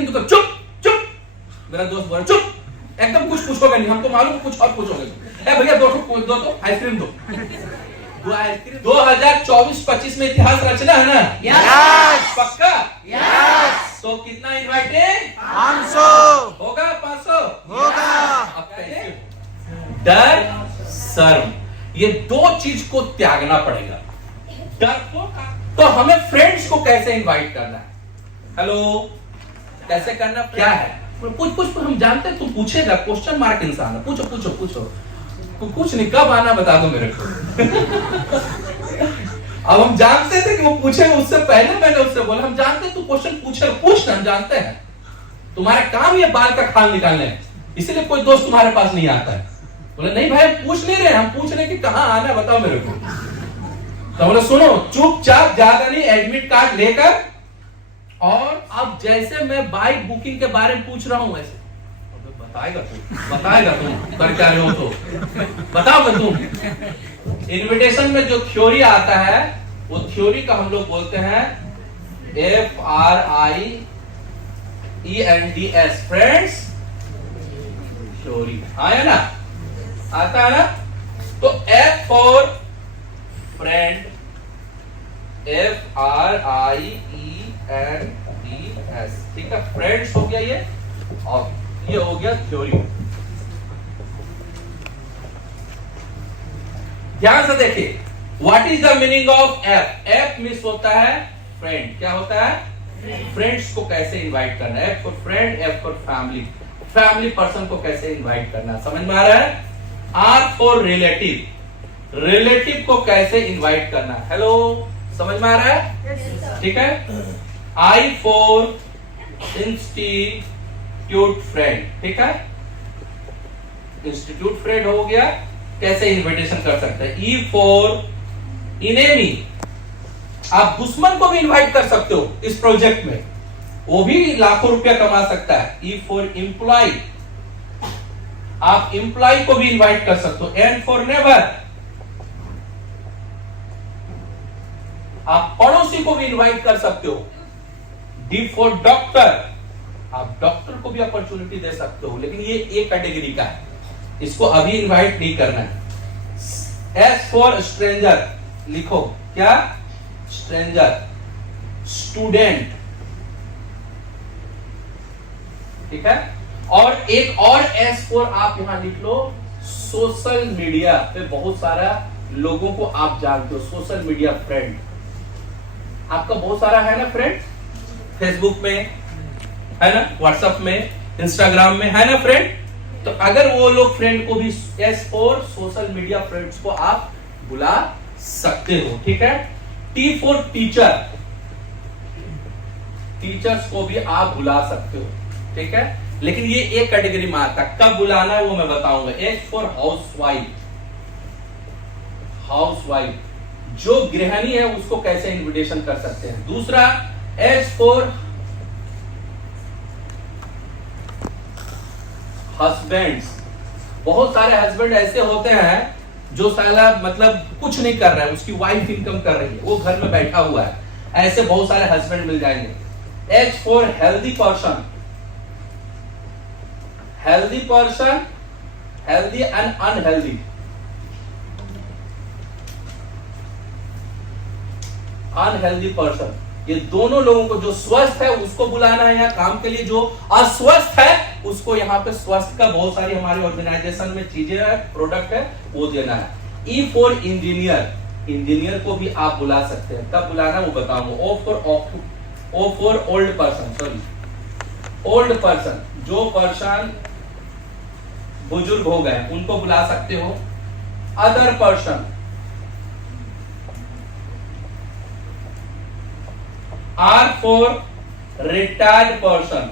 Ice cream दुकान, चुप चुप। मेरा दोस्त बोला चुप, एकदम कुछ पूछोगे नहीं, हमको मालूम कुछ और पूछोगे। ए भैया दो तो आइसक्रीम दो। 2024-25 में इतिहास रचना है ना? यस। पक्का? यस। तो कितना इनवाइटेड? 500 होगा, 500 होगा। अब कैसे? डर, शर्म, ये दो चीज को त्यागना पड़ेगा। डर को, तो हमें फ्रेंड्स को कैसे इनवाइट करना है? हेलो, कैसे करना, क्या है? कुछ हम जानते हैं, तुम पूछेगा, क्वेश्चन मार्क इंसान है, पूछो पूछो पूछो। कुछ नहीं, कब आना बता दो मेरे को। अब हम जानते थे कि वो पूछेगा, उससे पहले मैंने उससे बोला हम जानते हैं तू क्वेश्चन पूछना हम जानते हैं, तुम्हारा काम ये बाल का खाल निकालने है, इसीलिए कोई दोस्त तुम्हारे पास नहीं आता है। बोले नहीं भाई पूछ नहीं रहे, हम पूछ रहे कि कहाँ आना बताओ मेरे को। तो बोले सुनो, चुपचाप, ज्यादा नहीं, एडमिट कार्ड लेकर, और अब जैसे मैं बाइक बुकिंग के बारे में पूछ रहा हूं वैसे बताएगा तुम कर क्या रहे हो, तो बताओगे तुम। इनविटेशन में जो थ्योरी आता है वो थ्योरी का हम लोग बोलते हैं FRIENDS, फ्रेंड्स थ्योरी। आया ना, आता है ना? तो F फॉर फ्रेंड, FRIENDS, ठीक है, फ्रेंड्स हो गया ये, और ये हो गया थ्योरी। ध्यान से देखिए, what is the meaning of F? F means होता है फ्रेंड। क्या होता है? फ्रेंड्स को कैसे इनवाइट करना है। F for friend, F for family, family person को कैसे इनवाइट करना है, समझ में आ रहा है? आर फॉर रिलेटिव, रिलेटिव को कैसे इनवाइट करना है। हेलो, समझ में आ रहा है? ठीक है। आई फॉर इंस्टीट्यूट फ्रेंड, ठीक है, इंस्टीट्यूट फ्रेंड हो गया, कैसे इनविटेशन कर सकते हैं। ई फॉर इनेमी, आप दुश्मन को भी इनवाइट कर सकते हो इस प्रोजेक्ट में, वो भी लाखों रुपया कमा सकता है। ई फॉर एम्प्लॉय, आप एम्प्लॉय को भी इनवाइट कर सकते हो। एन फॉर नेबर, आप पड़ोसी को भी इनवाइट कर सकते हो। डी फॉर डॉक्टर, आप डॉक्टर को भी अपॉर्चुनिटी दे सकते हो, लेकिन ये एक कैटेगरी का है, इसको अभी इनवाइट नहीं करना है। एस फॉर स्ट्रेंजर, लिखो क्या? स्ट्रेंजर, स्टूडेंट, ठीक है। और एक और एस फॉर आप यहां लिख लो, सोशल मीडिया पे बहुत सारा लोगों को आप जानते हो, सोशल मीडिया फ्रेंड, आपका बहुत सारा है ना फ्रेंड, फेसबुक में है ना, व्हाट्सएप में, इंस्टाग्राम में है ना फ्रेंड। तो अगर वो लोग फ्रेंड को भी S for social media friends को आप बुला सकते हो, ठीक है। टी फॉर टीचर, टीचर्स को भी आप बुला सकते हो, ठीक है, लेकिन ये एक कैटेगरी में आता है, कब बुलाना है वो मैं बताऊंगा। एच फॉर हाउसवाइफ, हाउसवाइफ जो गृहिणी है उसको कैसे इनविटेशन कर सकते हैं। दूसरा एच फॉर हस्बैंड्स, बहुत सारे हस्बैंड ऐसे होते हैं जो साला मतलब कुछ नहीं कर रहा है, उसकी वाइफ इनकम कर रही है, वो घर में बैठा हुआ है, ऐसे बहुत सारे हस्बैंड मिल जाएंगे। H for healthy person, healthy person, healthy and unhealthy, unhealthy person, ये दोनों लोगों को, जो स्वस्थ है उसको बुलाना है यहाँ काम के लिए, जो अस्वस्थ है उसको यहाँ पे स्वस्थ का बहुत सारी हमारी ऑर्गेनाइजेशन में चीजें है, प्रोडक्ट है, वो देना है। ई फॉर इंजीनियर, इंजीनियर को भी आप बुला सकते हैं, कब बुलाना वो बताऊंगा। O for old person, sorry old person, जो पर्सन बुजुर्ग हो गए उनको बुला सकते हो। Other person, R for retired person,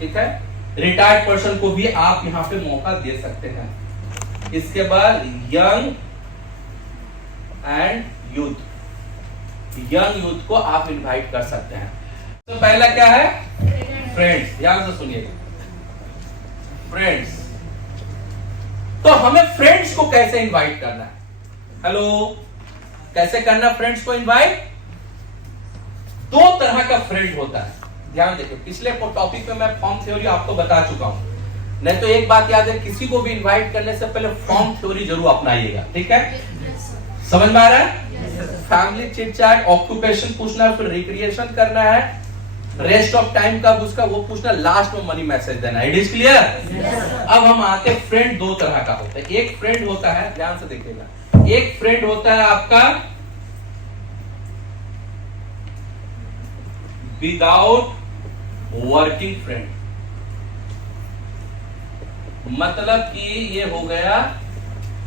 ठीक है, रिटायर्ड पर्सन को भी आप यहां पे मौका दे सकते हैं। इसके बाद young and youth, young youth को आप इनवाइट कर सकते हैं। तो पहला क्या है? फ्रेंड्स, ध्यान से सुनिएगा, फ्रेंड्स। तो हमें फ्रेंड्स को कैसे इनवाइट करना है? हेलो, कैसे करना फ्रेंड्स को इनवाइट? दो तरह का फ्रेंड होता है। ध्यान देखिए, पिछले टॉपिक में मैं फॉर्म थ्योरी आपको बता चुका हूं। नहीं तो एक बात याद है, किसी को भी इनवाइट करने से पहले फॉर्म थ्योरी जरूर अपनाइएगा, ठीक है? समझ में आ रहा है? फैमिली चिट चैट, ऑक्यूपेशन पूछना, फिर रिक्रिएशन करना है, रेस्ट ऑफ टाइम कब उसका वो पूछना, लास्ट में मनी मैसेज देना है। It is clear? अब हम आते हैं, फ्रेंड दो तरह का होता है। एक फ्रेंड होता है, ध्यान से देखिएगा, एक फ्रेंड होता है आपका विदाउट वर्किंग फ्रेंड, मतलब कि ये हो गया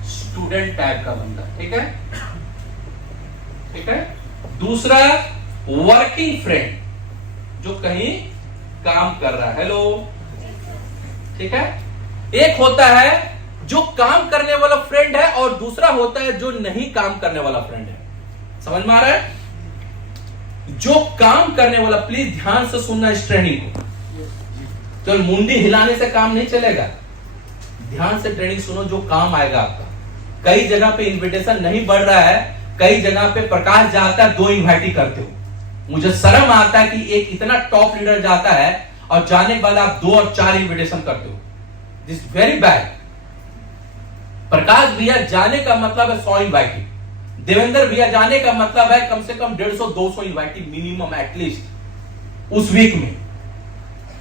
स्टूडेंट टाइप का बंदा, ठीक है? ठीक है। दूसरा वर्किंग फ्रेंड, जो कहीं काम कर रहा है। हेलो, ठीक है? एक होता है जो काम करने वाला फ्रेंड है और दूसरा होता है जो नहीं काम करने वाला फ्रेंड है। समझ में आ रहा है? जो काम करने वाला, प्लीज ध्यान से सुनना इस ट्रेनिंग को, केवल मुंडी हिलाने से काम नहीं चलेगा। ध्यान से ट्रेनिंग सुनो, जो काम आएगा आपका। कई जगह पे इनविटेशन नहीं बढ़ रहा है, कई जगह पे प्रकाश जाता है, 2 इनवाइट ही करते हो। मुझे शर्म आता है कि एक इतना टॉप लीडर जाता है और जाने के बाद आप 2 और 4 इनविटेशन करते हो। This very bad. प्रकाश भैया जाने का मतलब है 100 इनवाइटिंग, देवेंद्र भैया जाने का मतलब है कम से कम 150-200 इनवाइटिंग मिनिमम एटलीस्ट उस वीक में।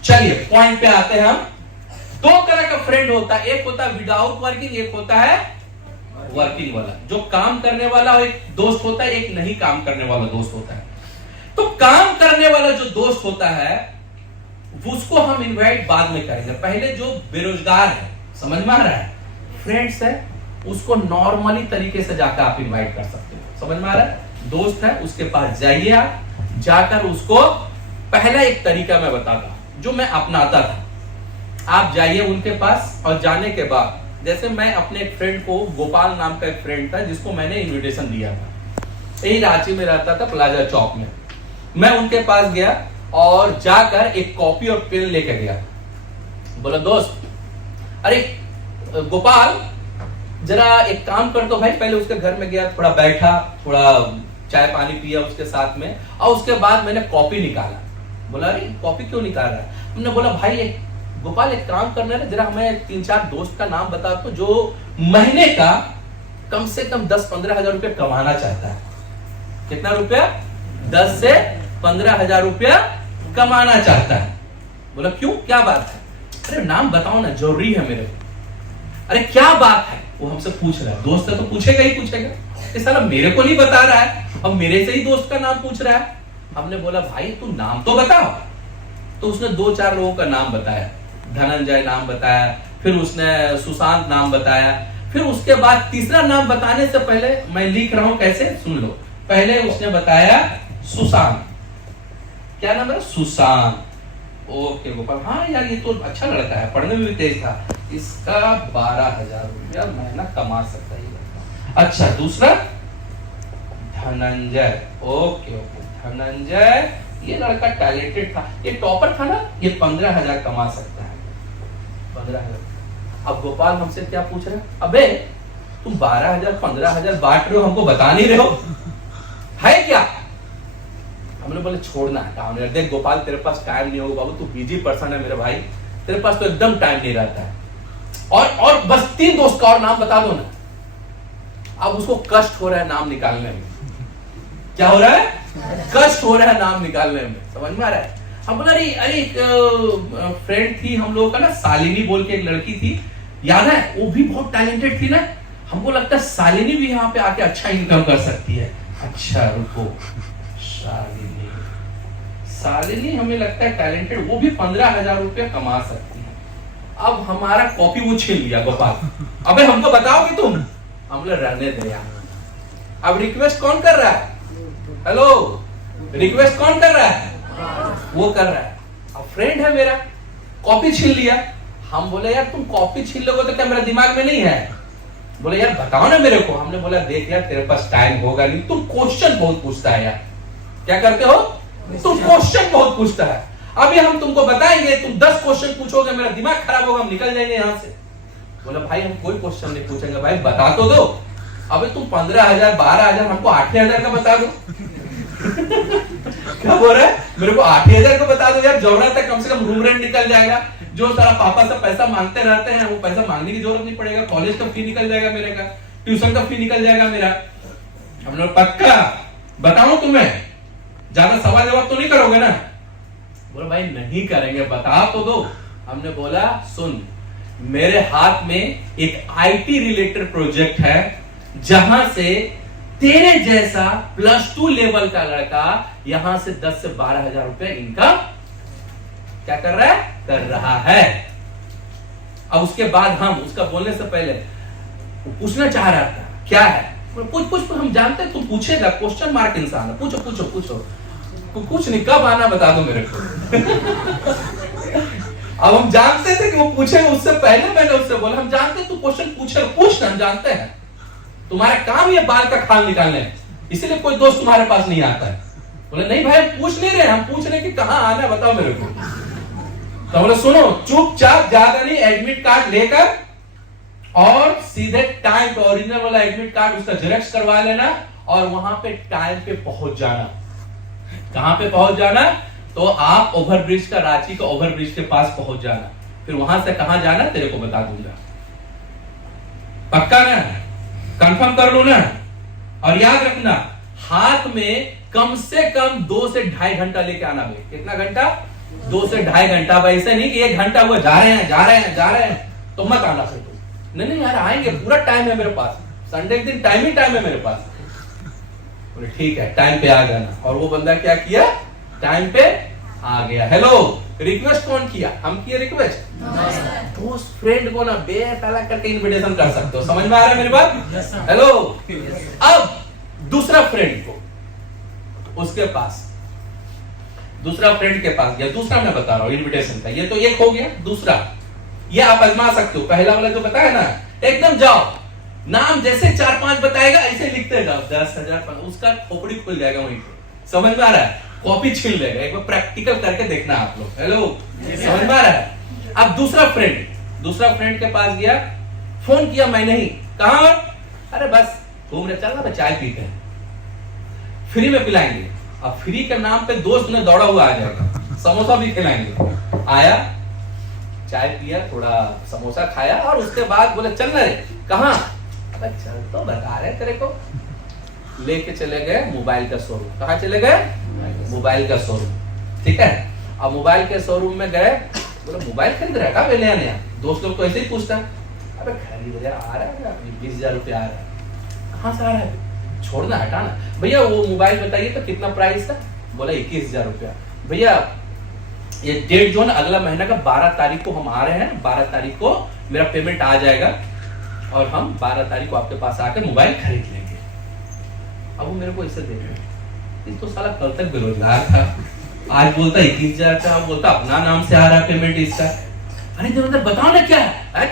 चलिए पॉइंट पे आते हैं हम। 2 तरह का फ्रेंड होता है, एक होता है विदाउट वर्किंग, एक होता है वर्किंग वाला। जो काम करने वाला एक दोस्त होता है, एक नहीं काम करने वाला दोस्त होता है। तो काम करने वाला जो दोस्त होता है उसको हम इनवाइट बाद में करेंगे। पहले जो बेरोजगार है, समझ में आ रहा है, फ्रेंड्स है, उसको नॉर्मली तरीके से जाकर आप इनवाइट कर सकते हो। समझ में आ रहा है? दोस्त है, उसके पास जाइए, आप जाकर उसको पहला एक तरीका मैं बताता हूं जो मैं अपनाता था। आप जाइए उनके पास और जाने के बाद, जैसे मैं अपने एक फ्रेंड को, गोपाल नाम का एक फ्रेंड था जिसको मैंने इनविटेशन दिया था, यही रांची में रहता था, प्लाजा चौक में। मैं उनके पास गया और जाकर एक कॉपी और पेन लेकर गया। बोला, दोस्त, अरे गोपाल जरा एक काम कर दो भाई। पहले उसके घर में गया, थोड़ा बैठा, थोड़ा चाय पानी पिया उसके साथ में, और उसके बाद मैंने कॉपी निकाला। बोला, अरे कॉपी क्यों निकाल रहा है? हमने बोला, भाई गोपाल एक काम करना है, जरा हमें 3-4 दोस्त का नाम बता दो जो महीने का कम से कम 10-15 हजार रुपया कमाना चाहता है। कितना रुपया? 10 से 15 हजार रुपया कमाना चाहता है। बोला, क्यों, क्या बात है? अरे नाम बताओ ना, जरूरी है मेरे को। अरे क्या बात है? वो हमसे पूछ रहा है, दोस्त है तो पूछेगा ही पूछेगा। ये साला मेरे को नहीं बता रहा है, अब मेरे से ही दोस्त का नाम पूछ रहा है। हमने बोला, भाई तू नाम तो बताओ। तो उसने 2-4 लोगों का नाम बताया, धनंजय नाम बताया, फिर उसने सुशांत नाम बताया, फिर उसके बाद तीसरा नाम बताने से पहले, मैं लिख रहा हूं कैसे, सुन लो। पहले उसने बताया सुशांत। क्या नाम है? सुशांत। ओके गोपाल, हाँ यार ये तो अच्छा लड़का है, पढ़ने में भी तेज था, इसका 12,000 रुपया महीना कमा सकता है। अच्छा, दूसरा धनंजय। ओके ओके, धनंजय ये लड़का टैलेंटेड था, ये टॉपर था ना, ये 15,000 कमा सकता है। 15,000। अब गोपाल हमसे क्या पूछ रहे हैं? अबे तुम 12,000 15,000 बांट रहे हो, हमको बता नहीं रहे हो, है क्या? हमने बोले छोड़ना है काम, देख गोपाल तेरे पास टाइम नहीं होगा बाबू, तू बिजी पर्सन है मेरे भाई, तेरे पास तो एकदम टाइम नहीं रहता है। और बस 3 दोस्त का और नाम बता दो ना। अब उसको कष्ट हो रहा है नाम निकालने में। क्या हो रहा है? कष्ट हो रहा है नाम निकालने में। समझ में आ रहा है? हम बोला, अरे एक फ्रेंड थी हम लोगों का ना, शालिनी बोल के एक लड़की थी, याद है? वो भी बहुत टैलेंटेड थी ना, हमको लगता है शालिनी भी यहाँ पे आके अच्छा इनकम कर सकती है। अच्छा रुको, शालिनी हमें लगता है टैलेंटेड, वो भी 15,000 रुपया कमा सकती है। अब हमारा कॉपी वो छीन लिया गोपाल, अबे हमको बताओगे तुम? हम बोले रहने दे यार। अब रिक्वेस्ट कौन कर रहा है? हेलो, रिक्वेस्ट कौन कर रहा है? वो कर रहा है। अब फ्रेंड है मेरा, कॉपी छीन लिया। हम बोले, यार तुम कॉपी छीन लोगे तो क्या मेरा दिमाग में नहीं है? बोले, यार बताओ ना मेरे को। हमने बोला, देख यार तेरे पास टाइम होगा नहीं, तुम क्वेश्चन बहुत पूछता है यार। क्या करते हो तुम? क्वेश्चन बहुत पूछता है। अभी हम तुमको बताएंगे, तुम 10 क्वेश्चन पूछोगे, मेरा दिमाग खराब होगा, हम निकल जाएंगे यहाँ से। बोला, भाई हम कोई क्वेश्चन नहीं पूछेंगे, भाई बता तो दो। अबे तुम 15,000 12,000, हमको 8,000 का बता दो। क्या बोल रहा है, मेरे को 8,000 को बता दो यार, जरूरत है कम से कम रूम रेंट निकल जाएगा, जो सारा पापा से पैसा मांगते रहते हैं वो पैसा मांगने की जरूरत नहीं पड़ेगा, कॉलेज का फी निकल जाएगा मेरे का, ट्यूशन का फी निकल जाएगा मेरा। हम लोग पक्का बताऊं तुम्हें, ज्यादा सवाल जवाब तो नहीं करोगे ना? बोले भाई नहीं करेंगे, बता तो दो। हमने बोला सुन, मेरे हाथ में एक आईटी रिलेटेड प्रोजेक्ट है जहां से तेरे जैसा +2 लेवल का लड़का यहां से 10 से 12,000 रुपए इनकम क्या कर रहा है, कर रहा है। अब उसके बाद हम उसका बोलने से पहले पूछना चाह रहा था क्या है, पूछ हम जानते हैं, तू पूछेगा, क्वेश्चन मार्क इंसान है, पूछो पूछो पूछो, कुछ नहीं, कब आना बता दो मेरे को। अब हम जानते थे कि वो पूछेगा, उससे पहले मैंने उससे बोला हम जानते तू क्वेश्चन पूछना, हम जानते हैं तुम्हारा काम ये बाल का खाल निकालने है, इसीलिए कोई दोस्त तुम्हारे पास नहीं आता है। बोले नहीं भाई पूछ नहीं रहे, हम पूछ रहे कि कहां आना है बताओ मेरे को। तो बोले सुनो, चुपचाप ज्यादा नहीं, एडमिट कार्ड लेकर और सीधे टाइम पे ओरिजिनल वाला एडमिट कार्ड उसका जेरॉक्स करवा लेना और वहां पे टाइम पे पहुंच जाना। कहां पे पहुंच जाना? तो आप ओवरब्रिज का, रांची का ओवरब्रिज के पास पहुंच जाना, फिर वहां से कहां जाना तेरे को बता दूंगा। पक्का ना? कंफर्म कर लो ना? और याद रखना हाथ में कम से कम 2 से 2.5 घंटा लेके आना भाई। कितना घंटा? 2 से 2.5 घंटा। भाई ऐसे नहीं कि 1 घंटा हुआ जा रहे हैं तो मत आना फिर। नहीं यार आएंगे, पूरा टाइम है मेरे पास, संडे के दिन टाइम है मेरे पास। बोले ठीक है, टाइम पे आ जाना। और वो बंदा क्या किया, टाइम पे आ गया। हेलो, रिक्वेस्ट कौन किया? हम किए रिक्वेस्ट। दोस्त फ्रेंड को ना बेतला करके इनविटेशन कर सकते हो, समझ में आ रहा है मेरी बात? हेलो, अब दूसरा फ्रेंड को उसके पास, दूसरा फ्रेंड के पास गया। दूसरा मैं बता रहा हूं इनविटेशन का, ये तो एक हो गया। दूसरा ये आप आजमा सकते हो, पहला वाला जो बताया ना, एकदम जाओ, नाम जैसे 4-5 बताएगा ऐसे लिखते जाओ, 10,000 उसका खोपड़ी खुल जाएगा वहीं पे। समझ में आ रहा है? कॉपी छीन लेगा। एक बार प्रैक्टिकल करके देखना आप लोग। हेलो, समझ में आ रहा है? अब दूसरा फ्रेंड के पास गया, फोन किया मैंने ही, कहां? अरे बस घूमने चल रहा, चाय पीते हैं, फ्री में पिलाएंगे। अब फ्री के नाम पे दोस्त ने दौड़ा हुआ आ जाएगा, समोसा भी खिलाएंगे। आया, चाय पिया, थोड़ा समोसा खाया और उसके बाद बोले चल रहे, कहां? अबे चल तो बता रहे तेरे को। लेके चले गए मोबाइल का शोरूम। कहां चले गए? मोबाइल का शोरूम। ठीक है, अब मोबाइल के शोरूम में गए, बोले मोबाइल खरीद रहा है का नया नया? दोस्त लोग तो ऐसे ही पूछता, अबे खरीद रहा, आ रहा है 20,000 रुपया आ रहा है। कहां से आ रहा है? छोड़ना, हटाना। भैया वो मोबाइल बताइए तो कितना प्राइस था? बोला 21,000 रुपया। भैया ये डेट जो है अगला महीना का 12 तारीख को हम आ रहे हैं, 12 तारीख को मेरा पेमेंट आ जाएगा और हम 12 तारीख को आपके पास आकर मोबाइल खरीद लेंगे। अब वो मेरे को ऐसे देख रहे, तो साला कल तक बेरोजगार था, आज बोलता 21,000 का, बोलता अपना नाम से आ रहा है पेमेंट इसका। अरे जब बताओ ना क्या है,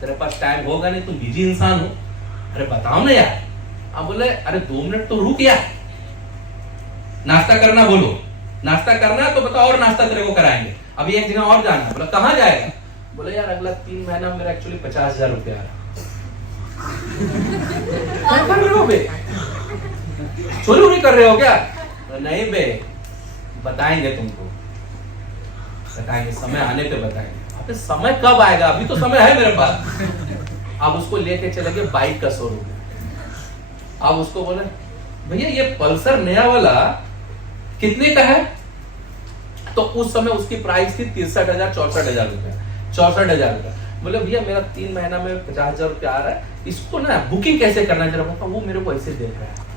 तेरे पास टाइम होगा नहीं, तुम बिजी इंसान हो, अरे बताओ ना यार। अब बोले अरे 2 मिनट तो रुक यार, नाश्ता करना, बोलो नाश्ता करना है तो बताओ और नाश्ता तेरे को कराएंगे। अभी एक जगह और जाना। बोला कहां जाएगा? बोले यार अगला 3 महीना मेरा एक्चुअली 50,000 रुपया आ रहा। क्या कर रहे हो बे, चोरी कर रहे हो क्या? नहीं बे, बताएंगे तुमको, बताएंगे, समय आने पे बताएंगे। अबे समय कब आएगा, अभी तो समय है मेरे पास। अब उसको लेके चले गए बाइक का शोरूम। अब उसको बोले भैया ये पल्सर नया वाला कितने का है? तो उस समय उसकी प्राइस थी 63,000 64,000 रुपया, 64,000 रुपया। बोले भैया मेरा 3 महीना में 50,000 रुपया आ रहा है, इसको ना बुकिंग कैसे करना जरा बताओ। वो मेरे को ऐसे देख रहा है,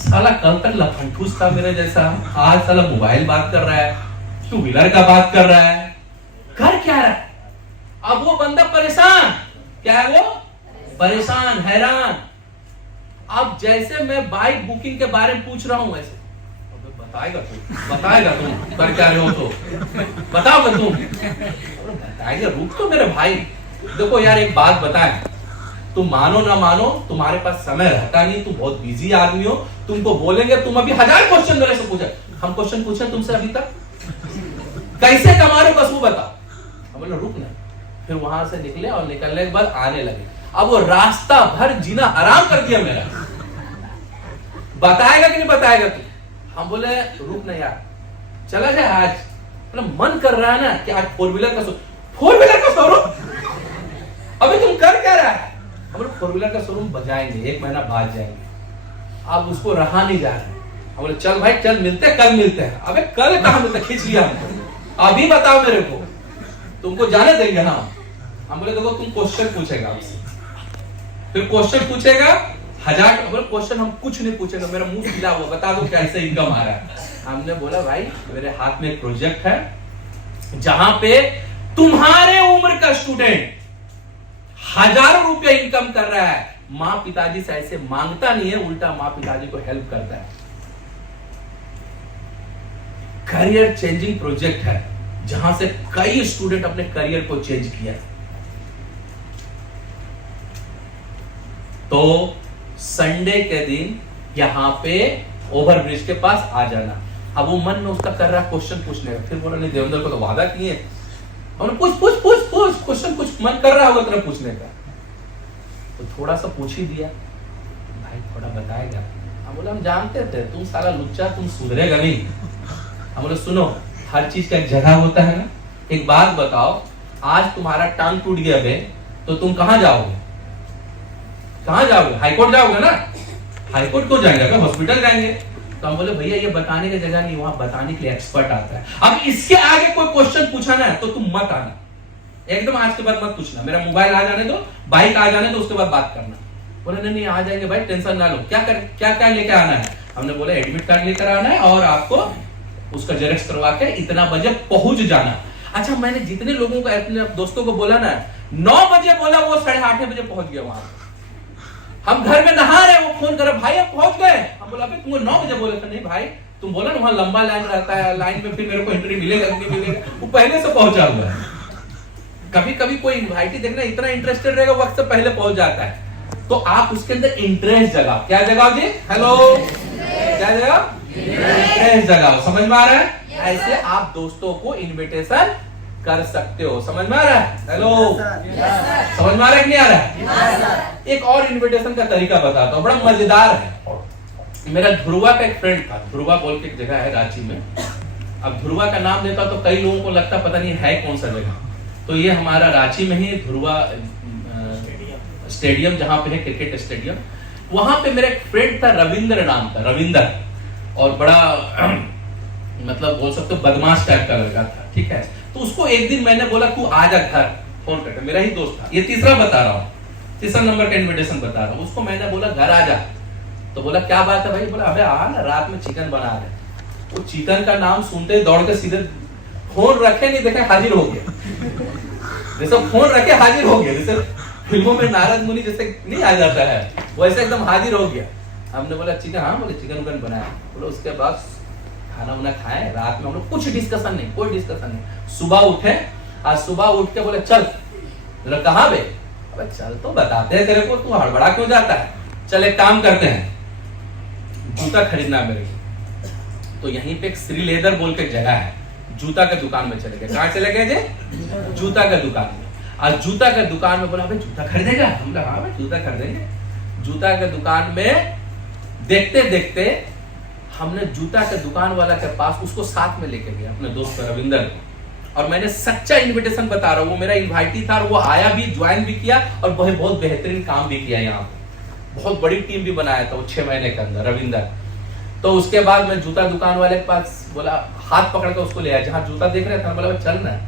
साला कल तक लफंठूस था मेरे जैसा, आज साला मोबाइल बात कर रहा है, टू व्हीलर का बात कर रहा है, कर क्या रहा है? अब वो बंदा परेशान, क्या है वो? परेशान, हैरान। अब जैसे मैं बाइक बुकिंग के बारे में पूछ रहा हूं ऐसे, बताएगा तुम कर क्या रहे हो, तो बताओगे तुम? बताएगा, रुक तो मेरे भाई। देखो यार एक बात बताएं, तुम मानो ना मानो, तुम्हारे पास समय रहता नहीं, तुम बहुत बिजी आदमी हो, तुमको बोलेंगे, तुम अभी 1000 क्वेश्चन मेरे से पूछे, हम क्वेश्चन पूछे तुमसे अभी तक, कैसे कमा रहे हो बस वो बताओ। हम बोले रुक ना। फिर वहां से निकले और निकलने के बाद आने लगे। अब वो रास्ता भर जीना हराम कर दिया मेरा। बताएगा कि नहीं बताएगा तू? हम बोले रुक ना यार, चला जाए आज, मतलब मन कर रहा है ना कि आज फोर व्हीलर का शोरूम। अबे तुम कर क्या रहा है? हम लोग फोर व्हीलर का शोरूम बजाएंगे, 1 महीना बाद जाएंगे, आप उसको रहा नहीं जा रहे। हम बोले चल भाई चल मिलते हैं, कल मिलते हैं। अबे कल कहाँ मिलते, खींच लिया हमको, अभी बताओ मेरे को, तुमको जाने देंगे ना। हम बोले देखो तुम क्वेश्चन पूछेगा हमसे, फिर क्वेश्चन पूछेगा 1000 क्वेश्चन, हम कुछ नहीं पूछेगा, मेरा मुंह खुला हुआ, बता दो कैसे इनकम आ रहा है। हमने बोला भाई मेरे हाथ में एक प्रोजेक्ट है जहां पे तुम्हारे उम्र का स्टूडेंट हजारों रुपया इनकम कर रहा है, माँ पिताजी से ऐसे मांगता नहीं है, उल्टा माँ पिताजी को हेल्प करता है। करियर चेंजिंग प्रोजेक्ट है जहां से कई स्टूडेंट अपने करियर को चेंज किया। तो संडे के दिन यहां पे ओवरब्रिज के पास आ जाना। अब वो मन में उसका कर रहा क्वेश्चन पूछने का, फिर बोला नहीं देवेंद्र को तो वादा किए, हमने पूछ क्वेश्चन कुछ मन कर रहा होगा तेरा पूछने का, तो थोड़ा सा पूछ ही दिया। भाई थोड़ा बताएगा? हम बोला हम जानते थे तुम सारा लुच्चा, तुम सुधरेगा नहीं। हम बोले सुनो, हर चीज का एक जगह होता है ना, एक बात बताओ, आज तुम्हारा टांग टूट गया बे, तो तुम कहां जाओगे? कहां जाओगे? हाईकोर्ट जाओगे ना? हाईकोर्ट क्यों जाएंगे? हॉस्पिटल जाएंगे। तो हम बोले भैया ये बताने की जगह नहीं, वहां बताने के लिए एक्सपर्ट आता है। अब इसके आगे कोई क्वेश्चन पूछा ना तो तुम मत आना, एकदम आज के बाद मत पूछना, मेरा मोबाइल आ जाने दो, बाइक आ जाने दो, उसके बाद बात करना। बोले नहीं आ जाएंगे भाई, टेंशन ना लो। क्या क्या लेकर आना है? हमने बोला एडमिट कार्ड लेकर आना है और आपको उसका जेरॉक्स करवा के इतना बजे पहुंच जाना। अच्छा मैंने जितने लोगों को अपने दोस्तों को बोला ना, 9 बजे बोला, वो 8:30 बजे पहुंच गया वहां। हम घर में नहा रहे, वो फोन कर भाई आप पहुंच गए। हम बोला तुमको 9 बजे बोले थे। नहीं भाई तुम बोला ना वहां लंबा लाइन रहता है, लाइन में फिर मेरे को एंट्री मिलेगा नहीं मिलेगा, वो पहले से पहुंचा हुआ है। कभी कभी कोई इनवाइटी देखना इतना इंटरेस्टेड रहेगा, वक्त से पहले पहुंच जाता है। तो आप उसके अंदर इंटरेस्ट जगाओ। क्या जगाओ जी? हेलो, क्या जगाओ? इंटरेस्ट जगाओ। समझ में आ रहा है? ऐसे आप दोस्तों को इनविटेशन कर सकते हो। समझ में आ रहा है? हेलो, समझ में आ रहा है कि नहीं आ रहा है? एक और इनविटेशन का तरीका बताता हूँ, बड़ा मजेदार है। मेरा ध्रुवा का एक फ्रेंड था, ध्रुवा बोल के एक जगह है रांची में। अब ध्रुवा का नाम लेता तो कई लोगों को लगता पता नहीं है कौन सा जगह, तो ये हमारा रांची में ही ध्रुवा स्टेडियम जहां पे है, क्रिकेट स्टेडियम, वहां पे मेरा एक फ्रेंड था, रविंद्र नाम था, रविंद्र, और बड़ा मतलब बोल सकते हो बदमाश टाइप का लड़का था। ठीक है, तो उसको एक दिन मैंने बोला तू आ जा घर, फोन करके, मेरा ही दोस्त था, ये तीसरा बता रहा हूँ, तीसरा नंबर का इन्विटेशन बता रहा हूँ। उसको मैंने बोला घर आ जा, तो बोला क्या बात है भाई? बोला अबे आ ना, रात में चिकन बना रहे। वो चिकन का नाम सुनते ही दौड़ के सीधे फोन रखे नहीं देखे हाजिर हो गया, जैसे फोन रखे हाजिर हो गया, जैसे फिल्मों में नारद मुनि जैसे नहीं आ जाता है वैसे एकदम हाजिर हो गया। हमने बोला चिकन? हाँ। बोले चिकन उकन बनाया। बोले उसके बाद खाना वाना खाए, रात में हम लोग कुछ डिस्कशन नहीं, कोई डिस्कशन नहीं। सुबह उठे, आज सुबह उठ के बोले चल। बोले कहाँ बे? अबे चल तो बताते हैं तेरे को, तू हड़बड़ा क्यों जाता है? चल एक काम करते हैं, जूता खरीदना मेरे को। तो यहीं पे एक श्री लेदर बोल के जगह है, जूता के दुकान में चले गए। कहाँ चले गए जी? जूता के दुकान में। आज जूता के दुकान में बोला भाई जूता खरीदेगा? हम बोला हाँ भाई जूता खरीदेंगे। जूता के दुकान में देखते देखते हमने जूता के दुकान वाला के पास उसको साथ में लेके गया, अपने दोस्त रविंदर को। और मैंने सच्चा इन्विटेशन बता रहा हूँ, वो मेरा इन्वाइटी था और वो आया भी, ज्वाइन भी किया और बहुत बेहतरीन काम भी किया। यहाँ पे बहुत बड़ी टीम भी बनाया था वो 6 महीने के अंदर, रविंदर। तो उसके बाद मैं जूता दुकान वाले के पास बोला, हाथ पकड़ कर उसको ले आया जहां जूता देख रहे थे। बोला चल ना।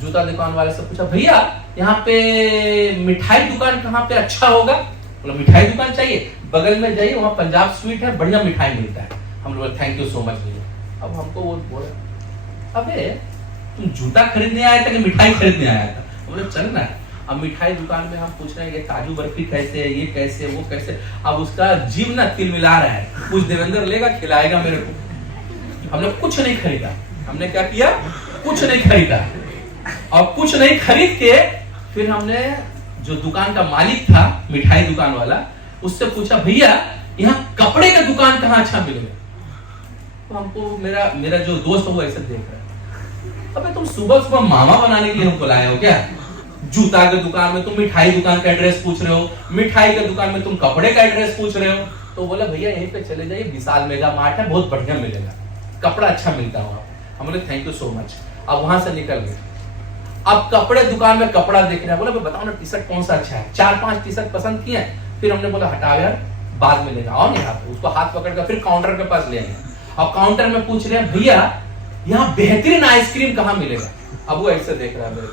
जूता दुकान वाले से पूछा भैया यहाँ पे मिठाई दुकान कहाँ पे अच्छा होगा? बोला मिठाई दुकान चाहिए, बगल में जाइए, वहाँ पंजाब स्वीट है, बढ़िया मिठाई मिलता है। हम लोग थैंक यू सो मच भैया। अब हमको वो बोला अबे तुम जूता खरीदने आया था कि मिठाई खरीदने आया था? बोले चल ना। अब मिठाई दुकान में हम पूछ रहे हैं ये काजू बर्फी कैसे है, ये कैसे, वो कैसे। अब उसका जीव ना तिल मिला रहा है, कुछ देवेंद्र लेगा खिलाएगा मेरे को। हमने कुछ नहीं खरीदा। हमने क्या किया? कुछ नहीं खरीदा। और कुछ नहीं खरीद के फिर हमने जो दुकान का मालिक था, मिठाई दुकान वाला, उससे पूछा भैया यहाँ कपड़े का दुकान कहाँ अच्छा मिलेगा? तो हमको मेरा जो दोस्त है वो ऐसे देख रहा है, अबे तुम सुबह सुबह मामा बनाने के लिए हमको लाए हो क्या? जूता के दुकान में तुम मिठाई दुकान का एड्रेस पूछ रहे हो, मिठाई के दुकान में तुम कपड़े का एड्रेस पूछ रहे हो। तो बोला भैया यहीं पे चले जाइए, विशाल मेगा मार्ट है, बहुत बढ़िया मिलेगा, कपड़ा अच्छा मिलता है वहाँ। हम बोले थैंक यू सो मच। अब वहां से निकल गए, अब कपड़े दुकान में कपड़ा देख रहे हैं, बोला बताओ ना टी शर्ट कौन सा अच्छा है, 4-5 टी शर्ट पसंद किए। फिर हमने बोला हटाओ यार, बाद में लेना, आओ यहाँ पे। उसको हाथ पकड़ कर फिर काउंटर के पास ले आए। अब काउंटर में पूछ रहे हैं भैया यहाँ बेहतरीन आइसक्रीम कहाँ मिलेगा। अब वो ऐसे देख रहा है मेरे को,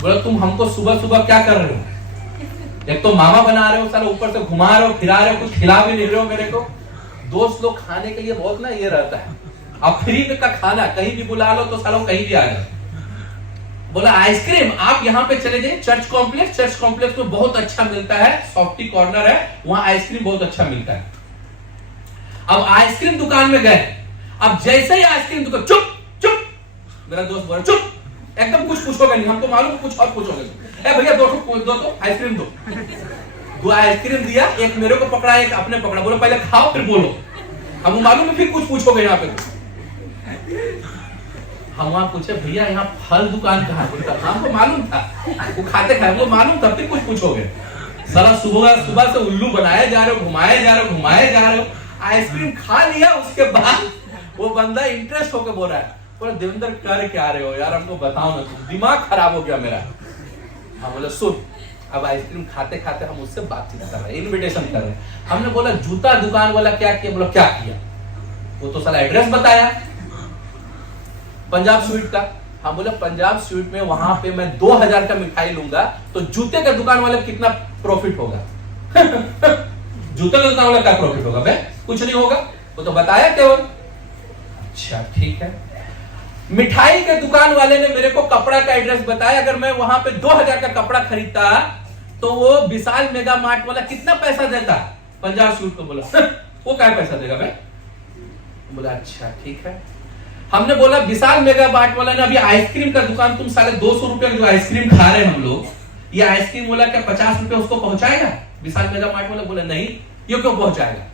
बोला तुम हमको सुबह सुबह क्या कर रहे हो, एक तो मामा बना रहे हो, साला ऊपर से घुमा रहे हो, फिरा रहे हो, कुछ खिला भी नहीं रहे हो मेरे को। दोस्त लोग खाने के लिए बहुत ना ये रहता है, अब फ्री का खाना कहीं भी बुला लो तो सालों कहीं भी आ जाए। बोला आइसक्रीम आप यहाँ पे चले जाइए, चर्च कॉम्प्लेक्स में बहुत अच्छा मिलता है, सॉफ्टी कॉर्नर है, वहां आइसक्रीम बहुत अच्छा मिलता है। अब आइसक्रीम दुकान में गए, अब जैसे ही आइसक्रीम दुकान, चुप चुप, मेरा दोस्त बोला चुप, एकदम कुछ पूछोगे नहीं, हमको मालूम कुछ और पूछोगे। ए भैया दो आइसक्रीम दो आइसक्रीम दिया, एक मेरे को पकड़ा, एक अपने पकड़ा, बोलो पहले खाओ फिर बोलो, हमको मालूम है फिर कुछ पूछोगे यहाँ पे। हम वहां पूछे भैया यहाँ फल दुकान कहाँ है, हमको मालूम था वो खाते खाए, हमको मालूम था, फिर कुछ पूछोगे। साला सुबह से उल्लू बनाए जा रहे हो, घुमाए जा रहे हो। आइसक्रीम खा लिया, उसके बाद वो बंदा इंटरेस्ट होकर बोल रहा है, बोला देवेंद्र कर क्या रहे हो यार, हमको बताओ ना, दिमाग खराब हो गया मेरा। हम बोले सुन, अब आइसक्रीम खाते खाते हम उससे बातचीत कर रहे हैं, इन्विटेशन कर रहे हैं। हमने बोला जूता दुकान वाला क्या किया, बोला क्या किया, वो तो साला एड्रेस बताया पंजाब स्वीट का। हम बोले पंजाब स्वीट में वहां पे मैं 2000 का मिठाई लूंगा तो जूते का दुकान वाला कितना प्रॉफिट होगा जूते का दुकान वाला क्या प्रॉफिट होगा बे, कुछ नहीं होगा, वो तो बताया केवल। अच्छा ठीक है, मिठाई के दुकान वाले ने मेरे को कपड़ा का एड्रेस बताया, अगर मैं वहां पे 2000 का कपड़ा खरीदता तो वो विशाल मेगा मार्ट वाला कितना पैसा देता पंजाब स्वीट को। बोला वो क्या पैसा देगा भाई, बोला अच्छा ठीक है। हमने बोला विशाल मेगा मार्ट वाला ने अभी आइसक्रीम का दुकान, तुम साले 200 रुपए जो आइसक्रीम खा रहे हैं हम लोग, ये आइसक्रीम वाला क्या 50 रुपए उसको पहुंचाएगा विशाल मेगा मार्ट वाला। बोला नहीं, ये क्यों पहुंचाएगा,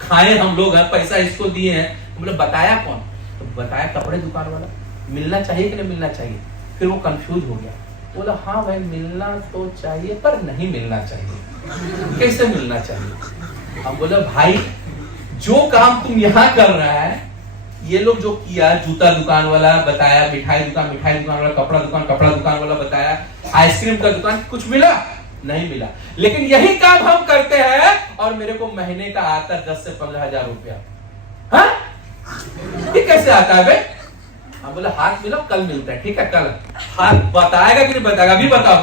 खाए हम लोग हैं, पैसा इसको दिए हैं। बोले बताया कौन, तो बताया कपड़े दुकान वाला। मिलना चाहिए कि नहीं मिलना चाहिए, फिर वो कंफ्यूज हो गया, बोला हाँ भाई मिलना तो चाहिए पर नहीं मिलना चाहिए। कैसे मिलना चाहिए, हम बोला भाई जो काम तुम यहाँ कर रहा है, ये लोग जो किया, जूता दुकान वाला बताया, मिठाई दुकान वाला, कपड़ा दुकान वाला बताया, आइसक्रीम का दुकान, कुछ मिला नहीं मिला। लेकिन यही काम हम करते हैं और मेरे को महीने का आता है 10 से 15 हजार रुपया। हाँ? ये कैसे आता है भाई, हम बोले हाथ मिला कल मिलता है, ठीक है कल। हाथ बताएगा कि नहीं बताएगा, अभी बताओ।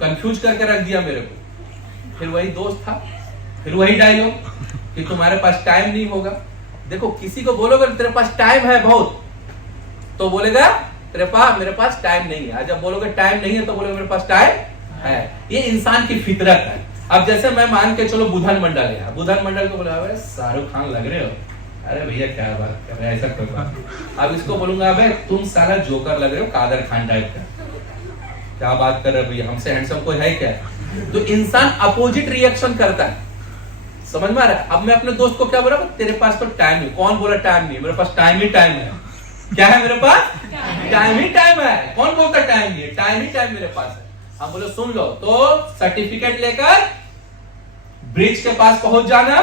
कंफ्यूज करके रख दिया मेरे को। फिर वही दोस्त था, फिर वही डायलॉग कि तुम्हारे पास टाइम नहीं होगा। देखो किसी को बोलोगे तेरे पास टाइम है बहुत, तो बोलेगा मेरे पास टाइम नहीं है। जब बोलोगे टाइम नहीं है तो बोलोगे मेरे पास टाइम है। ये इंसान की फितरत है। अब जैसे मैं मान के चलो बुधन मंडल है, बुधन मंडल को बोला शाहरुख खान लग रहे हो, अरे भैया क्या बात कर रहे हैं, ऐसा कोई बात। अब इसको बोलूंगा अबे तुम साला जोकर लग रहे हो, कादर खान टाइप का, क्या बात कर रहे हो भैया, हमसे हैंडसम कोई है क्या। तो इंसान अपोजिट रिएक्शन करता है, समझ में आ रहा है। अब मैं अपने दोस्त को क्या बोला, तेरे पास तो टाइम नहीं। कौन बोला टाइम नहीं, मेरे पास टाइम ही टाइम है। क्या है मेरे पास, टाइम ही टाइम है। कौन बोलता टाइम नहीं है, टाइम ही टाइम मेरे पास है। हम बोले सुन लो, तो सर्टिफिकेट लेकर ब्रिज के पास पहुंच जाना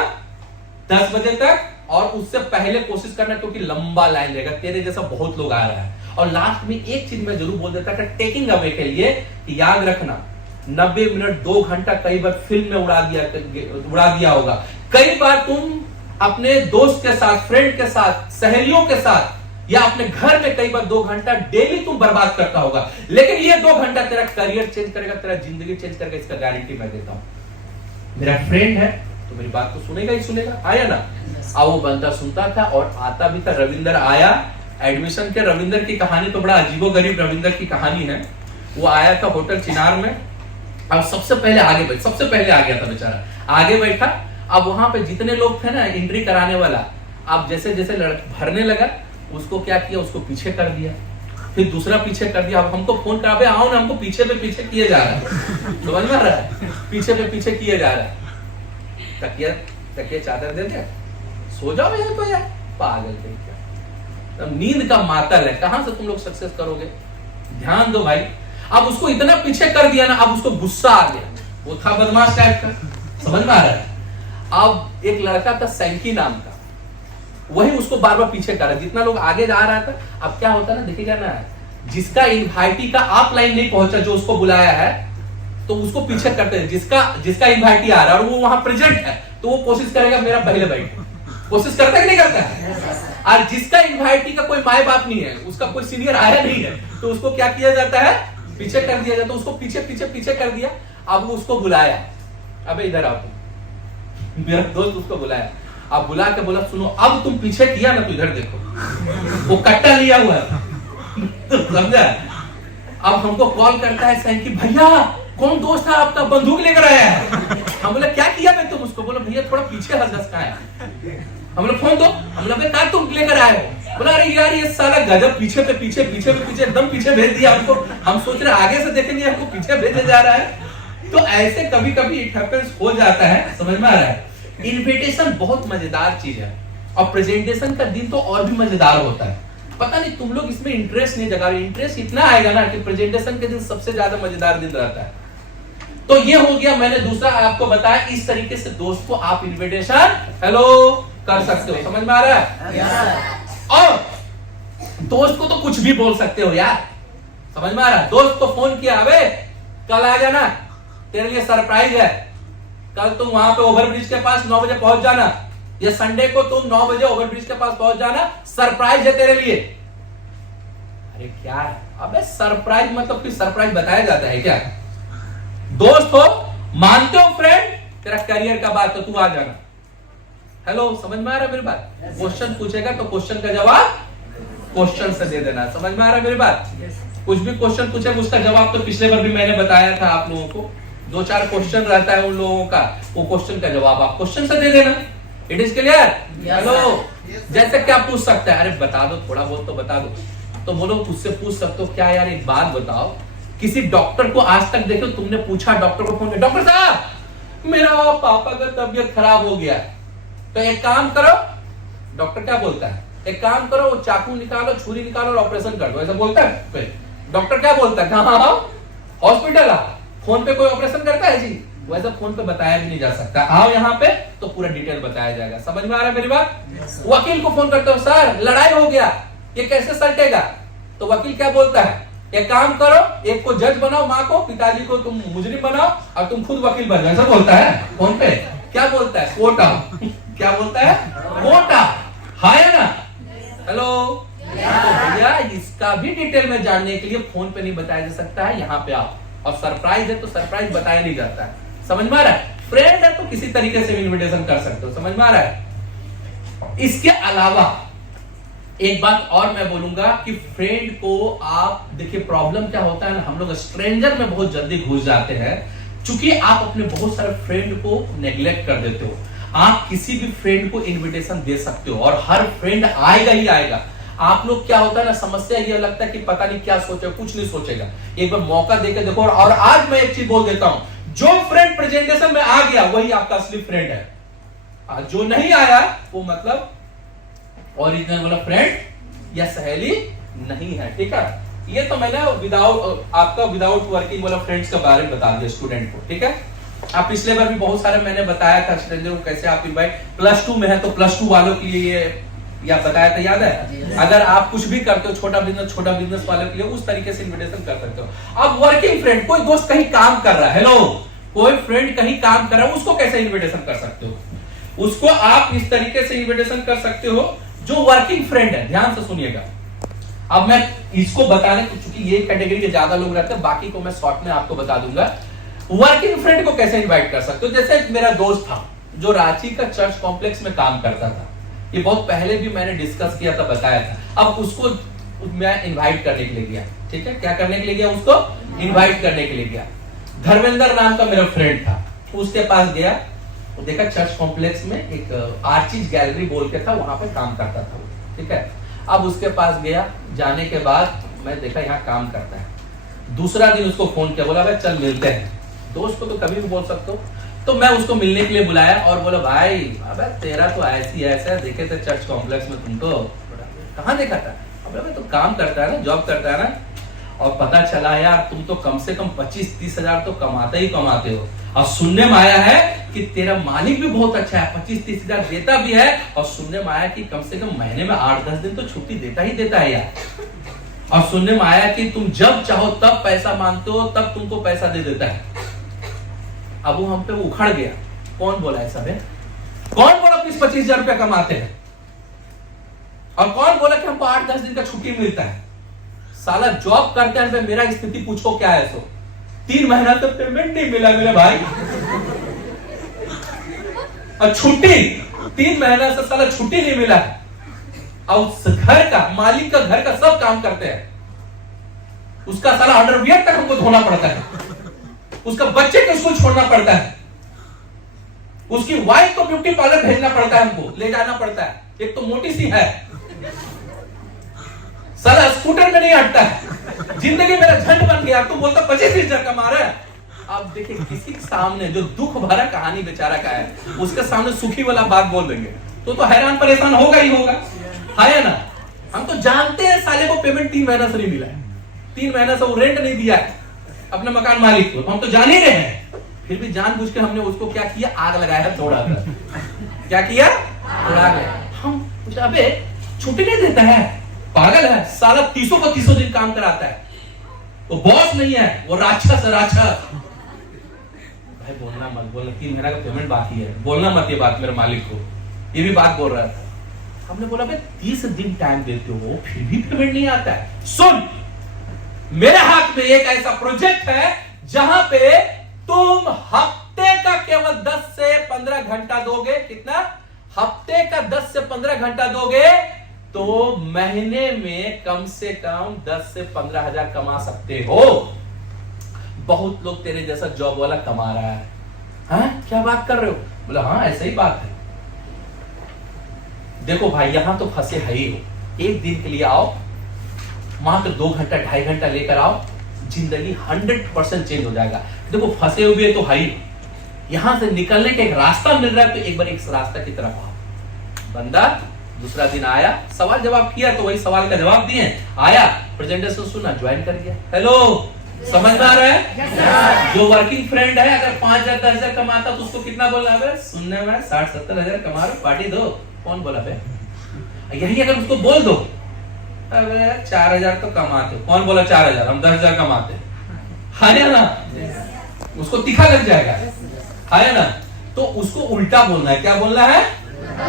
10 बजे तक, और उससे पहले कोशिश करना, क्योंकि लंबा लाइन रहेगा, तेरे जैसा बहुत लोग आ रहा है। और लास्ट में एक चीज मैं जरूर बोल देता था टेकिंग अवे के लिए, याद रखना 90 मिनट 2 घंटा कई बार फिल्म में उड़ा दिया होगा। कई बार तुम अपने दोस्त के साथ, फ्रेंड के साथ, सहेलियों के साथ, या अपने घर में कई बार 2 घंटा डेली तुम बर्बाद करता होगा, लेकिन ये 2 घंटा तेरा करियर चेंज करेगा, तेरा जिंदगी चेंज करेगा, इसका गारंटी मैं देता हूं। मेरा फ्रेंड है तो मेरी बात तो सुनेगा ही सुनेगा, आया ना। अब वो बंदा सुनता था और आता भी था। रविंदर आया एडमिशन के, रविंदर की कहानी तो बड़ा अजीबोगरीब रविंदर की कहानी है। वो आया था होटल चिनार में, अब सबसे पहले आ गया था बेचारा, आगे बैठा। अब वहां पे जितने लोग थे ना एंट्री कराने वाला, अब जैसे जैसे भरने लगा, उसको क्या किया, उसको पीछे कर दिया, फिर दूसरा पीछे कर दिया। अब हमको फोन करा, आओ ना, हमको पीछे पे पीछे किए जा रहा है, समझ में आ रहा है, पीछे पे पीछे किए जा रहा है। तकिया चादर दे दिया, सो जाओ यहीं पे यार, पागल थे क्या। नींद का मातल है, कहां से तुम लोग सक्सेस करोगे, ध्यान दो भाई। अब उसको इतना पीछे कर दिया ना, अब उसको गुस्सा आ गया, वो था बदमाश टाइप का, समझ में आ रहा है। अब एक लड़का था सैंकी नाम का, वही उसको बार बार पीछे कर रहा, जितना लोग आगे जा रहा था। अब क्या होता है ना, देखिएगा ना, जिसका इनवाइटी का आप लाइन नहीं पहुंचा, जो उसको बुलाया है, तो उसको पीछे करते हैं। जिसका इनवाइटी आ रहा है और वो वहां प्रेजेंट है, तो वो कोशिश करेगा मेरा पहले बैठे, कोशिश करता है कि नहीं करता है। और जिसका इनवाइटी का कोई माए बाप नहीं है, उसका कोई सीनियर आया नहीं है, तो उसको क्या किया जाता है, पीछे कर दिया जाता है। उसको पीछे पीछे पीछे कर दिया। अब वो उसको बुलाया, अबे इधर आओ तुम, मेरा दोस्त उसको बुलाया। अब बुला के बोला सुनो, अब तुम पीछे किया ना, तो इधर देखो, वो कट्टा लिया हुआ है, समझा। अब हमको कॉल करता है सैंकी, भैया कौन दोस्त है आपका, बंदूक लेकर आया है। हम बोला क्या किया मैं, तुम उसको बोला भैया थोड़ा पीछे हंस का है। हम लोग फोन दो, हम लोग क्या तुम लेकर आए हो। बोला अरे यार ये साला गजब पीछे पे पीछे पीछे पे पीछे एकदम पीछे भेज दिया हमको। हम सोच रहे आगे से देखेंगे, हमको पीछे भेजे जा रहा है। तो ऐसे कभी कभी इट हैपेंस हो जाता है, समझ में आ रहा है। इन्विटेशन बहुत मजेदार चीज है, और प्रेजेंटेशन का दिन तो और भी मजेदार होता है। पता नहीं तुम लोग इसमें इंटरेस्ट नहीं जगा रहे, इंटरेस्ट इतना आएगा ना कि प्रेजेंटेशन के दिन सबसे ज्यादा मजेदार दिन रहता है। तो ये हो गया, मैंने दूसरा आपको बताया, इस तरीके से दोस्त को आप इन्विटेशन हेलो कर सकते हो, समझ में आ रहा है। और दोस्त को तो कुछ भी बोल सकते हो यार, समझ में आ रहा है। दोस्त को फोन किया, अबे कल आ जाना, तेरे लिए सरप्राइज है, कल तुम वहां पे ओवरब्रिज के पास 9 बजे पहुंच जाना, ये संडे को तुम 9 बजे ओवरब्रिज के पास पहुंच जाना, सरप्राइज है तेरे लिए। अरे क्या है, अबे सरप्राइज मतलब फिर सरप्राइज बताया जाता है क्या। दोस्त हो, मानते हो फ्रेंड, तेरा करियर का बात, तो तू आ जाना। हेलो, समझ में आ रहा है मेरी बात। क्वेश्चन पूछेगा तो क्वेश्चन का जवाब क्वेश्चन से दे देना, समझ में आ रहा है मेरी बात। कुछ भी क्वेश्चन पूछेगा उसका जवाब तो पिछले बार भी मैंने बताया था आप लोगों को, 2-4 क्वेश्चन रहता है उन लोगों का, वो क्वेश्चन का जवाब आप क्वेश्चन से दे देना। It is clear. हेलो, जैसे क्या पूछ सकता है, अरे बता दो थोड़ा बहुत तो बता दो, तो बोलो उससे पूछ सकते हो क्या यार एक बात बताओ, किसी डॉक्टर को आज तक देखो तुमने पूछा, डॉक्टर को फोन किया, डॉक्टर साहब मेरा पापा का तबीयत खराब हो गया, तो एक काम करो, डॉक्टर क्या बोलता है, एक काम करो वो चाकू निकालो, छुरी निकालो और ऑपरेशन कर दो, ऐसा बोलता है। डॉक्टर क्या बोलता है, कहाँ आओ, हॉस्पिटल आओ। फोन पे कोई ऑपरेशन करता है जी, वैसा फोन पे बताया भी नहीं जा सकता, आओ यहाँ पे तो पूरा डिटेल बताया जाएगा, समझ में आ रहा है मेरी बात। वकील को फोन करते हो, सर लड़ाई हो गया, ये कैसे सलटेगा, तो वकील क्या बोलता है, एक काम करो, एक को जज बनाओ, माँ को, पिताजी को तुम मुजरिम बनाओ और तुम खुद वकील बन जाओ, ऐसा बोलता है फोन पे। क्या बोलता है, कोर्ट आओ। क्या बोलता है, कोर्ट आओ, हाँ या ना। हेलो भैया, इसका भी डिटेल में जानने के लिए फोन पे नहीं बताया जा सकता है, यहाँ पे आओ। और सरप्राइज है तो सरप्राइज बताया नहीं जाता है, समझ में आ रहा है। फ्रेंड है तो किसी तरीके से इन्विटेशन कर सकते हो, समझ में आ रहा है। इसके अलावा एक बात और मैं बोलूंगा कि फ्रेंड को आप देखिए, प्रॉब्लम क्या होता है ना, हम लोग स्ट्रेंजर में बहुत जल्दी घुस जाते हैं, क्योंकि आप अपने बहुत सारे फ्रेंड को नेग्लेक्ट कर देते हो। आप किसी भी फ्रेंड को इनविटेशन दे सकते हो और हर फ्रेंड आएगा ही आएगा। आप लोग क्या होता है ना, समस्या ये लगता है कि पता नहीं क्या सोचेगा, कुछ नहीं सोचेगा। एक बार मौका देकर देखो। और आज मैं एक चीज बोल देता हूं, जो फ्रेंड प्रेजेंटेशन में आ गया वही आपका असली फ्रेंड है, जो नहीं आया वो मतलब ओरिजिनल वाला फ्रेंड या सहेली नहीं है, ठीक है। ये तो मैंने विदाउट वर्किंग वाला फ्रेंड्स के बारे में बता दिया स्टूडेंट को, ठीक है। आप पिछले बार भी बहुत सारे मैंने बताया था स्ट्रेंजर को कैसे आप इनवाइट, +2 में है तो +2 वालों के लिए या बताया था, याद है। अगर आप कुछ भी करते हो छोटा बिजनेस वालों के लिए उस तरीके से इन्विटेशन कर सकते हो। अब वर्किंग फ्रेंड, कोई दोस्त कहीं काम कर रहा है, हेलो, कोई फ्रेंड कहीं काम कर रहा है, उसको कैसे इन्विटेशन कर सकते हो, उसको आप इस तरीके से इन्विटेशन कर सकते हो। जो वर्किंग फ्रेंड है, ध्यान से सुनिएगा, अब मैं इसको बताने को, चूंकि ये कैटेगरी के ज्यादा लोग रहते हैं, बाकी को मैं शॉर्ट में आपको बता दूंगा। वर्किंग फ्रेंड को कैसे इनवाइट कर सकते हो। जैसे मेरा दोस्त था जो रांची का चर्च कॉम्प्लेक्स में काम करता था, ये बहुत पहले भी मैंने डिस्कस किया था, बताया था। अब उसको मैं इनवाइट करने के लिए गया, ठीक है, क्या करने के लिए गया, उसको इनवाइट करने के लिए गया। धर्मेंद्र नाम का मेरा फ्रेंड था, उसके पास गया, देखा चर्च कॉम्प्लेक्स में एक आर्चिज गैलरी बोल के था, वहां पे काम करता था, ठीक है। अब उसके पास गया, जाने के बाद मैं देखा यहाँ काम करता है। दूसरा दिन उसको फोन किया, बोला भाई चल मिलते हैं। दोस्त को तो कभी भी बोल सकते हो। तो मैं उसको मिलने के लिए बुलाया और बोला भाई अबे तेरा तो ऐसी ऐसा देखे थे चर्च कॉम्प्लेक्स में, तुमको कहाँ देखा था, अबे तो काम करता है ना, जॉब करता है ना, और पता चला यार तुम तो कम से कम 25-30 हजार तो कमाते ही कमाते हो। और सुनने में आया है कि तेरा मालिक भी बहुत अच्छा है, 25-30 हजार देता भी है, और सुनने में आया कि कम से कम महीने में 8-10 दिन तो छुट्टी देता ही देता है यार। और सुनने में आया कि तुम जब चाहो तब पैसा मांगते हो, तब तुमको पैसा दे देता है। अब वो हम पे उखड़ गया। कौन बोला है सब है? कौन बोला 20-25 हजार रुपया कमाते हैं? और कौन बोला कि हमको 8-10 दिन का छुट्टी मिलता है? साला जॉब करते हैं, मेरा स्थिति पूछो क्या है। सो 3 महीना तो पेमेंट नहीं मिला मेरे भाई, और छुट्टी 3 महीना से साला छुट्टी नहीं मिला। और उस घर का मालिक का घर का सब काम करते हैं, उसका साला अंडरवियर तक हमको धोना पड़ता है, उसका बच्चे को स्कूल छोड़ना पड़ता है, उसकी वाइफ को ब्यूटी पार्लर भेजना पड़ता है, हमको ले जाना पड़ता है। एक तो मोटी सी है, साला स्कूटर में नहीं हटता है, जिंदगी मेरा झंड बन गया। तो बोलता 25 हजार कमा रहा है। अब देखिए किसी के सामने जो दुख भरा कहानी बेचारा का है, उसके सामने सुखी वाला बात बोल देंगे तो हैरान परेशान होगा ही होगा, है ना। हम तो जानते हैं साले को पेमेंट 3 महीना से नहीं मिला है, 3 महीना से वो रेंट नहीं दिया है अपने मकान मालिक को, हम तो जान ही रहे हैं। फिर भी जानबूझ के हमने उसको क्या किया, आग लगाया थोड़ा सा। क्या किया? थोड़ा हम पूछा, अबे छुट्टी नहीं देता है, पागल है साला, 30 दिन काम कराता है, वो बॉस नहीं है, वो राक्षस है, राक्षस। भाई बोलना मत, बोलना 3 महीना का पेमेंट बाकी है, बोलना मत ये बात मेरे मालिक को। ये भी बात बोल रहा था। हमने बोला भाई 30 दिन टाइम देते हो फिर भी पेमेंट नहीं आता है। सुन, मेरे हाथ में एक ऐसा प्रोजेक्ट है जहां पे तुम हफ्ते का केवल 10 से 15 घंटा दोगे। कितना? हफ्ते का 10 से 15 घंटा दोगे तो महीने में कम से कम 10 से 15 हजार कमा सकते हो। बहुत लोग तेरे जैसा जॉब वाला कमा रहा है। हाँ क्या बात कर रहे हो? बोला हाँ ऐसा ही बात है। देखो भाई यहां तो फंसे है ही हो, एक दिन के लिए आओ, मात्र 2 घंटा 2.5 घंटा लेकर आओ, जिंदगी 100% चेंज हो जाएगा। देखो फंसे हुए तो है ही, यहां से निकलने का एक रास्ता मिल रहा है, तो एक बार इस रास्ता की तरफ आओ। बंदा दूसरा दिन आया, सवाल जवाब किया तो वही सवाल का जवाब दिए, आया प्रेजेंटेशन सुना, ज्वाइन कर गया। हेलो, समझ में आ रहा है? yes, जो वर्किंग फ्रेंड है अगर 5,000 10,000 कमाता तो उसको कितना बोलना है? सुनने में 60-70 हजार कमा रहे, पार्टी दो। कौन बोला बे? यही अगर उसको बोल दो, अबे 4,000 तो कमाते। कौन बोला 4,000? हम 10,000 कमाते, है ना? उसको तीखा लग जाएगा, है ना? तो उसको उल्टा बोलना है। क्या बोलना है?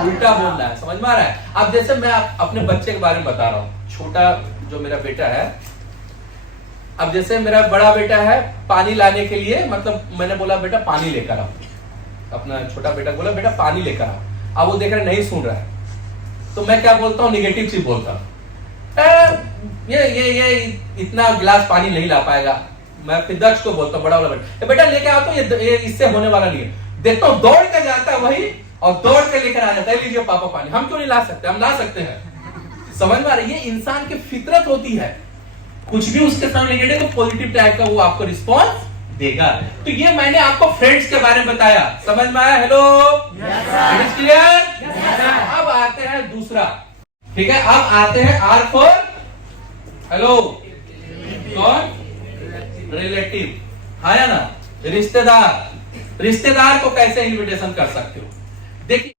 उल्टा बोलना है। समझ में आ रहा है? अब जैसे मैं अपने बच्चे के बारे में बता रहा हूँ, छोटा जो मेरा बेटा है। अब जैसे मेरा बड़ा बेटा है, पानी लाने के लिए, मतलब मैंने बोला बेटा पानी लेकर आओ, अपना छोटा बेटा बोला बेटा पानी लेकर आओ। अब वो देख रहा नहीं सुन रहा है, तो मैं क्या बोलता हूँ? निगेटिव चीज बोलता हूँ, ये इतना गिलास पानी नहीं ला पाएगा। मैं फिर दक्ष को बोलता हूँ, बड़ा वाला बेटा लेके आओ, तो ये इससे होने वाला नहीं है। देखता हूँ दौड़ के जाता है वही, और दौड़ के लेकर आ जाता है, लीजिए पापा पानी। हम क्यों नहीं ला सकते? हम ला सकते हैं। समझ में आ रहा है? ये इंसान की फितरत होती है, कुछ भी उसके सामने नेगेटिव तो पॉजिटिव टाइप का वो आपको रिस्पॉन्स देगा। तो ये मैंने आपको फ्रेंड्स के बारे में बताया, समझ में आया? Hello, yes clear? अब आते हैं दूसरा, ठीक है? अब आते हैं आर फॉर हेलो, कौन? रिलेटिव, है ना? रिश्तेदार। रिश्तेदार को कैसे इन्विटेशन कर सकते हो? देखिए